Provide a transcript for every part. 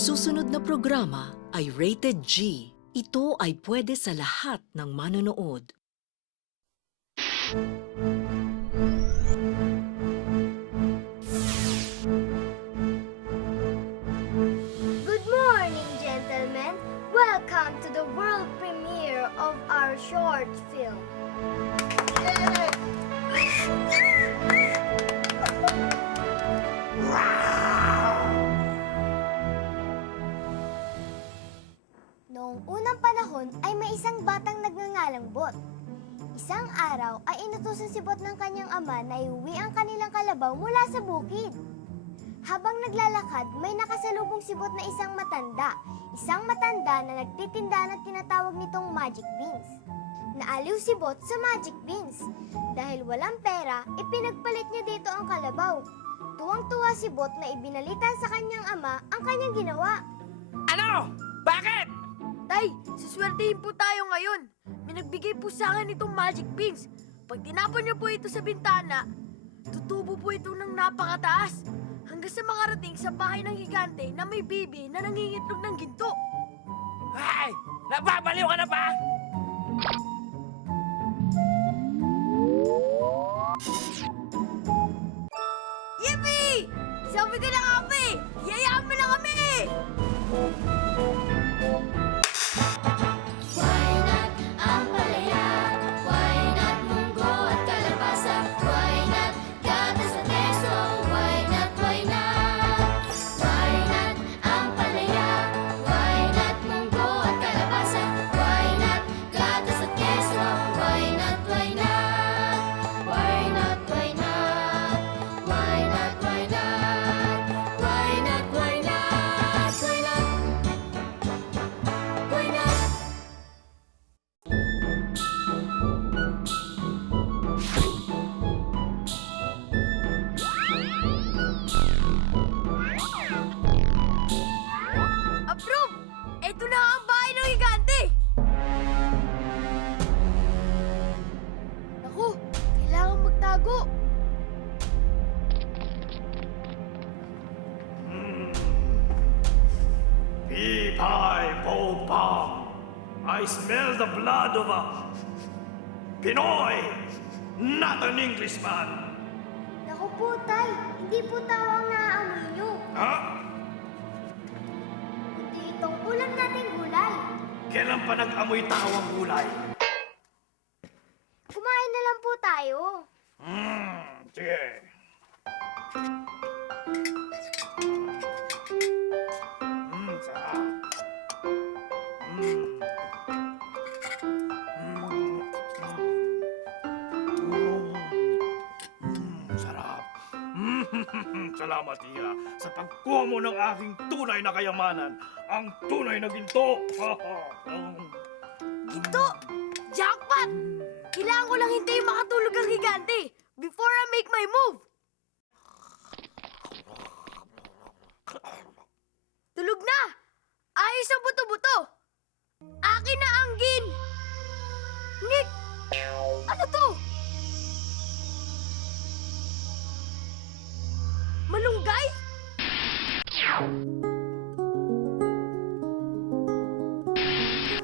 susunod na programa ay rated G. Ito ay pwede sa lahat ng manonood. Good morning, gentlemen. Welcome to the world premiere of our short film. Noong unang panahon ay may isang batang nagngangalang Bot. Isang araw ay inutusan si Bot ng kanyang ama na iuwi ang kanilang kalabaw mula sa bukid. Habang naglalakad, may nakasalubong si Bot na isang matanda. Isang matanda na nagtitinda ng tinatawag nitong magic beans. Naaliw si Bot sa magic beans. Dahil walang pera, ipinagpalit niya dito ang kalabaw. Tuwang-tuwa si Bot na ibinalitan sa kanyang ama ang kanyang ginawa. Ano? Bakit? Tay, siswertehin po tayo ngayon. May nagbigay po sa akin itong magic beans. Pag tinapon niyo po ito sa bintana, tutubo po ito ng napakataas hanggang sa makarating sa bahay ng higante na may bibi na nangingitlog ng ginto. Ay! Nababaliw ka na ba? Yippee! Sabi ko na kami! Yayaan mo na kami! Why not ampalaya? Why not munggo at kalabasa? Why not gatas at keso? Why not, why not? Why not ampalaya? Why not munggo at kalabasa? Why not gatas at keso? Why not, why not? Why not, why not? Why not, why not? Why not, why not? Why not? Why not? Approve! Ito na ang bahay ng higante! Naku, kailangan magtago. Pie-pie-po-pom. I smell the blood of a Pinoy, not an Englishman. Naku po, Tay. Hindi po tao ang naaamoy niyo. Ha? Kundi itong ulam nating gulay. Kailan pa nag-amoy tao ang gulay? Kumain na lang po tayo. Sige. Sarap. Sarap. Salamat, Iya, sa pagkuha mo ng aking tunay na kayamanan, ang tunay na ginto. Ginto! Jackpot! Kailangan ko lang hintayin makatulog ang higante before I make my move. Tulog na! Ayos ang buto-buto! Akin na ang gin! Nick! Ano to? Malunggay?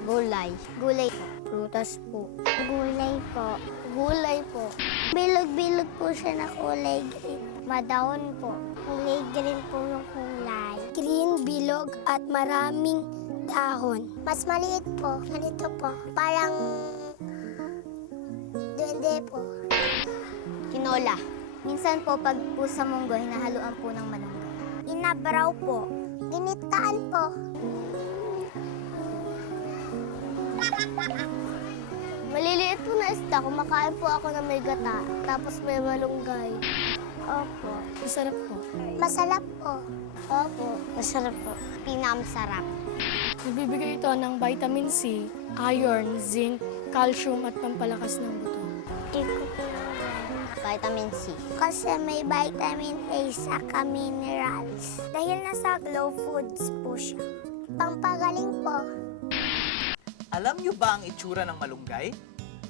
Gulay. Gulay po. Prutas po. Gulay po. Gulay po. Bilog-bilog po siya na kulay green. Madahon po. Kulay green po yung kulay. Green, bilog, at maraming dahon. Mas maliit po. Ganito po. Parang duwende po. Tinola. Minsan po pag po sa munggo, hinahaluan po ng malunggay. Inabraw po. Ginitaan po. Maliliit po na isda. Kumakain po ako ng may gata. Tapos may malunggay. Opo. Masarap po. Masarap po. Opo. Masarap po. Pinakamasarap. Nagbibigay ito ng vitamin C, iron, zinc, calcium at pampalakas ng buto. Di ko po Vitamin C. Kasi may vitamin A sa minerals. Dahil nasa Glow Foods po siya. Pampagaling po. Alam niyo ba ang itsura ng malunggay?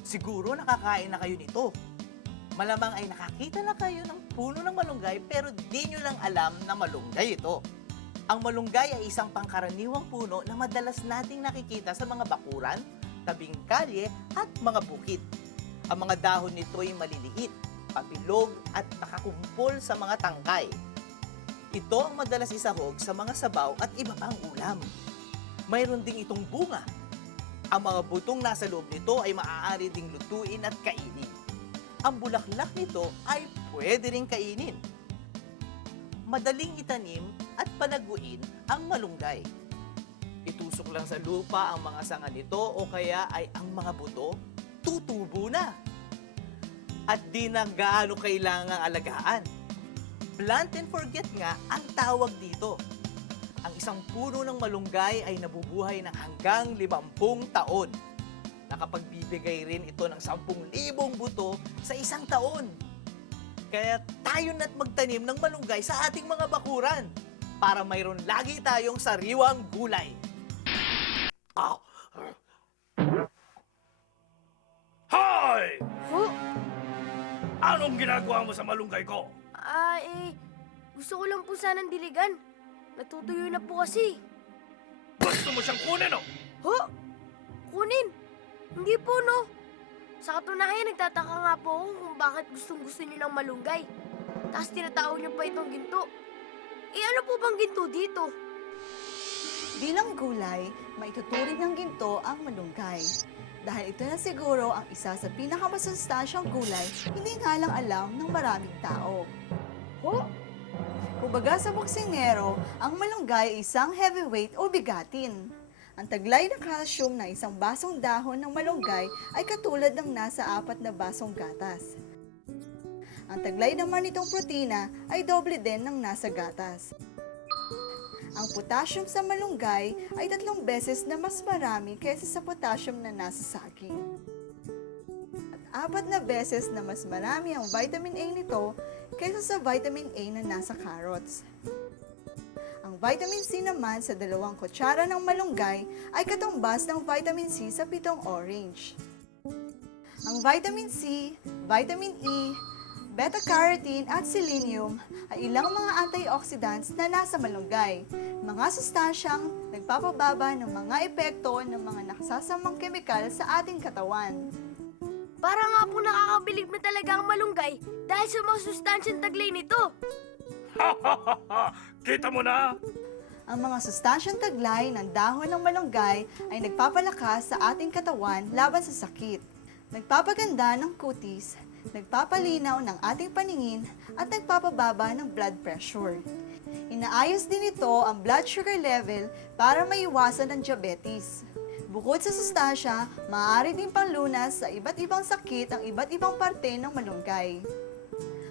Siguro nakakain na kayo nito. Malamang ay nakakita na kayo ng puno ng malunggay pero di nyo lang alam na malunggay ito. Ang malunggay ay isang pangkaraniwang puno na madalas nating nakikita sa mga bakuran, tabing kalye at mga bukid. Ang mga dahon nito ay maliliit, pabilog at nakakumpol sa mga tangkay. Ito ang madalas isahog sa mga sabaw at iba pang ulam. Mayroon ding itong bunga. Ang mga butong nasa loob nito ay maaari ding lutuin at kainin. Ang bulaklak nito ay pwede ring kainin. Madaling itanim at palaguin ang malunggay. Itusok lang sa lupa ang mga sanga nito o kaya ay ang mga buto, tutubo na. At di na gaano kailangang alagaan. Plant and forget nga ang tawag dito. Ang isang puno ng malunggay ay nabubuhay ng hanggang 50 taon. Nakapagbibigay rin ito ng 10,000 buto sa isang taon. Kaya tayo na't magtanim ng malunggay sa ating mga bakuran para mayroon lagi tayong sariwang gulay. Hoy! Ho? Anong ginagawa mo sa malunggay ko? Gusto ko lang po sanang diligan. Natutuyo na po kasi. Gusto mo siyang kunin, no? Ho? Kunin? Hindi po, no? Sa katunayan, nagtataka nga po ako kung bakit gustong-gusto niyo ng malunggay. Tapos tinatawag niyo pa itong ginto. Ano po bang ginto dito? Bilang gulay, maituturing ng ginto ang malunggay. Dahil ito na siguro ang isa sa pinakamasustansyang gulay, hindi nga lang alam ng maraming tao. Ho? Kumbaga sa boksingero, ang malunggay ay isang heavyweight o bigatin. Ang taglay ng calcium ng isang basong dahon ng malunggay ay katulad ng nasa 4 na basong gatas. Ang taglay naman nitong protina ay doble din ng nasa gatas. Ang potassium sa malunggay ay 3 beses na mas marami kaysa sa potassium na nasa saging. At 4 na beses na mas marami ang vitamin A nito kaysa sa vitamin A na nasa carrots. Ang vitamin C naman sa 2 kutsara ng malunggay ay katumbas ng vitamin C sa 7 orange. Ang vitamin C, vitamin E, beta-carotene at selenium ay ilang mga antioxidants na nasa malunggay, mga sustansyang nagpapababa ng mga epekto ng mga nakasasamang kemikal sa ating katawan. Para nga po nakakabilib na talaga ang malunggay dahil sa mga sustansyang taglay nito. Kita mo na? Ang mga sustansyang taglay ng dahon ng malunggay ay nagpapalakas sa ating katawan laban sa sakit, nagpapaganda ng kutis, nagpapalinaw ng ating paningin at nagpapababa ng blood pressure. Inaayos din ito ang blood sugar level para maiwasan ang diabetes. Bukod sa sustansya, maaari din panglunas sa iba't ibang sakit ang iba't ibang parte ng malunggay.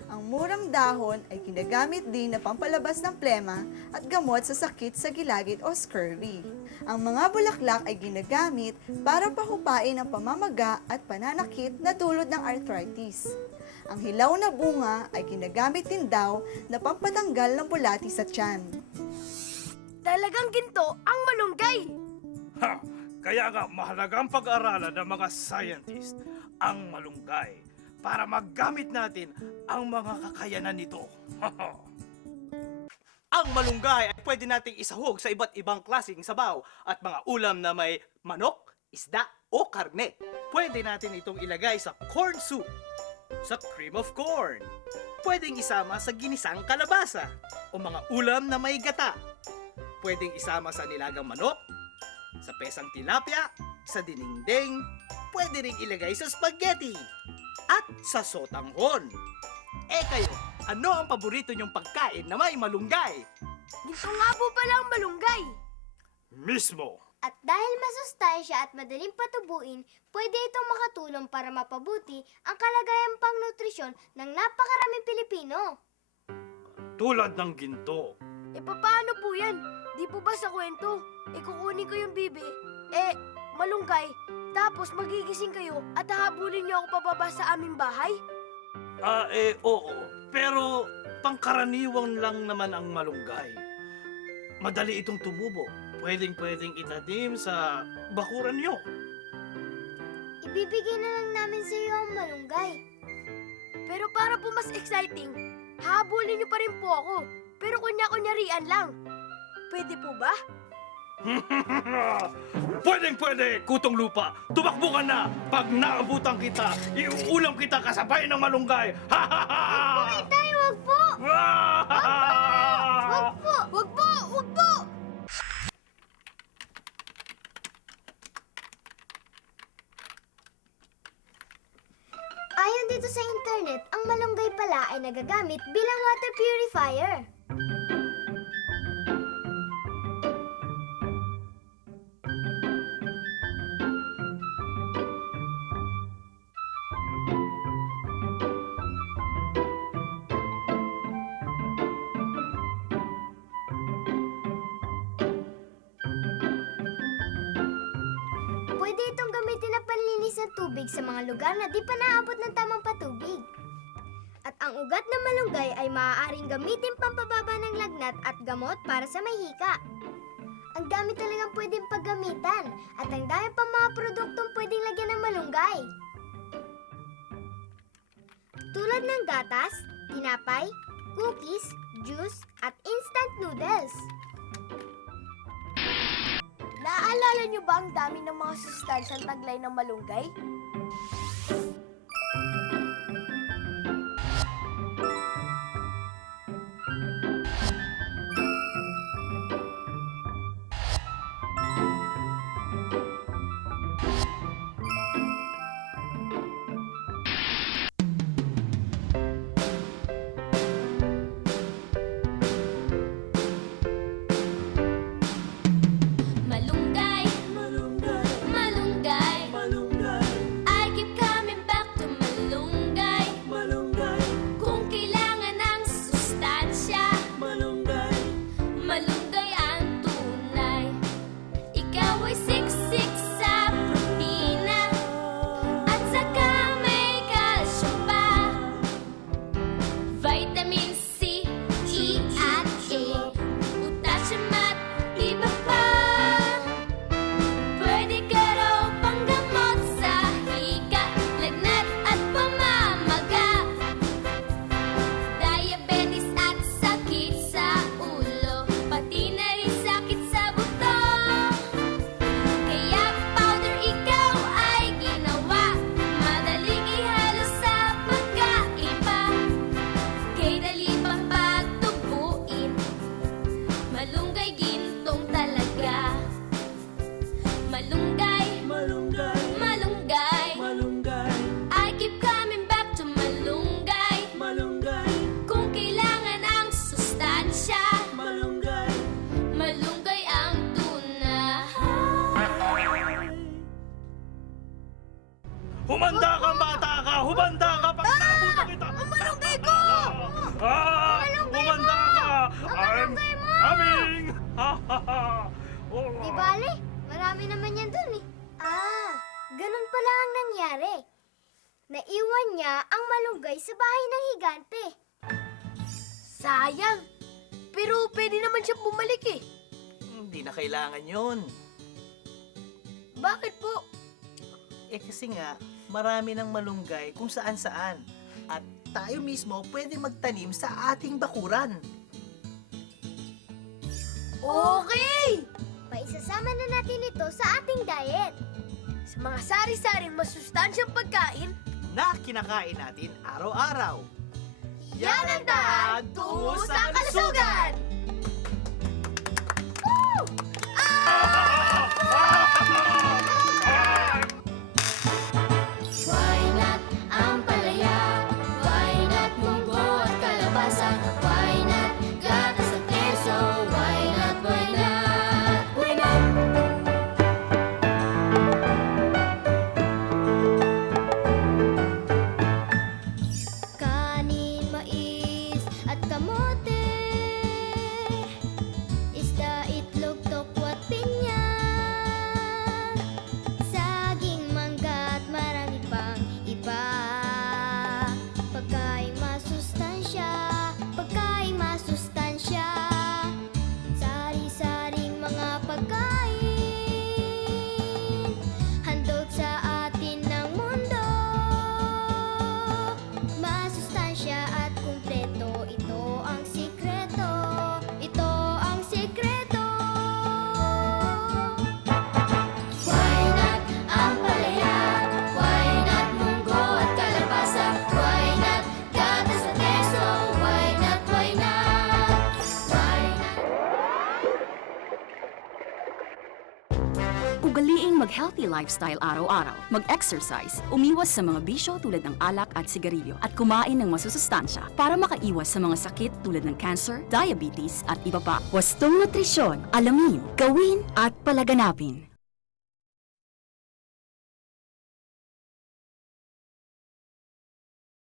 Ang murang dahon ay ginagamit din na pampalabas ng plema at gamot sa sakit sa gilagid o scurvy. Ang mga bulaklak ay ginagamit para pahupain ang pamamaga at pananakit na dulot ng arthritis. Ang hilaw na bunga ay ginagamit din daw na pampatanggal ng bulati sa tiyan. Talagang ginto ang malunggay. Ha! Kaya nga mahalagang pag-aralan ng mga scientist ang malunggay para magamit natin ang mga kakayanan nito. Ang malunggay ay pwede nating isahog sa iba't ibang klaseng sabaw at mga ulam na may manok, isda o karne. Pwede natin itong ilagay sa corn soup, sa cream of corn. Pwedeng isama sa ginisang kalabasa o mga ulam na may gata. Pwedeng isama sa nilagang manok, sa pesang tilapia, sa dinengdeng, pwede ring ilagay sa spaghetti at sa sotanghon. Kayo, ano ang paborito niyong pagkain na may malunggay? Ginto nga po pala ang malunggay. Mismo. At dahil masustansya at madaling patubuin, pwede itong makatulong para mapabuti ang kalagayang pangnutrisyon ng napakaraming Pilipino. Tulad ng ginto. Paano po yan? Di po ba sa kwento? Kukunin ko yung bibi, malunggay, tapos magigising kayo at hahabulin niyo ako pababa sa aming bahay? Oo. Pero pangkaraniwan lang naman ang malunggay. Madali itong tumubo. Pwedeng itanim sa bakuran nyo. Ibibigay na lang namin sa iyo ang malunggay. Pero para po mas exciting, hahabulin niyo pa rin po ako. Pero kunya-kunyarian lang. Pwede po ba? Pwedeng-pwede, kutong lupa. Tumakbo ka na. Pag naabutan kita, iuulam kita kasabay ng malunggay. Ha ha ha! Tay, wag po! Wag po! Wag po! Wag po! Ayon dito sa internet, ang malunggay pala ay nagagamit bilang water purifier. Pwede itong gamitin na panlinis ng tubig sa mga lugar na di pa naabot ng tamang patubig. At ang ugat ng malunggay ay maaaring gamitin pampababa ng lagnat at gamot para sa may hika. Ang dami talagang pwedeng paggamitan at ang dami pang mga produktong pwedeng lagyan ng malunggay. Tulad ng gatas, tinapay, cookies, juice, at instant noodles. Naaalala niyo ba ang dami ng mga sustansyang taglay ng malunggay? Malunggay, malunggay, I keep coming back to malunggay. Kung kailangan ng sustansya, malunggay ang tunay. Ikaw ay siksik sa protina, at saka may calcium pa. Vitamin C, E at A, potassium at iba pa. Pwede ka raw panggamot sa hika, lagnat at pamamaga, diabetes at sakit sa ulo, pati na rin sakit sa buto. Kaya powder ikaw ay ginawa, madaling ihalo sa pagkain pa, kay dali pa pagtubuin. Malunggay gintong talaga. Malunggay, malunggay, I keep coming back to malunggay. Kung kailangan ang sustansya, malunggay ang tunay. Humanda ka, bata ka! Humanda ka! Pag naabutan kita! Ang malunggay ko! Humanda ka! I'm coming! Ha ha ha! Oh. Di bale, marami naman yan dun eh. Ganun pala ang nangyari. Naiwan niya ang malunggay sa bahay ng higante. Sayang! Pero pwede naman siya bumalik eh. Hindi na kailangan yun. Bakit po? Kasi nga, marami ng malunggay kung saan-saan. At tayo mismo pwede magtanim sa ating bakuran. Okay! Paisasama na natin ito sa ating diet. Sa mga sari-saring masustansyang pagkain, Na kinakain natin araw-araw. yan ang daan tungo sa kalusugan! Why not ang palaya? Why not munggo at kalabasa? Why not gatas at keso? Why not, why not? Why not? Kanin, mais at kamote, Kailangang mag-healthy lifestyle araw-araw, mag-exercise, umiwas sa mga bisyo tulad ng alak at sigarilyo, at kumain ng masusustansya para makaiwas sa mga sakit tulad ng cancer, diabetes at iba pa. Wastong nutrisyon, alamin, gawin at palaganapin.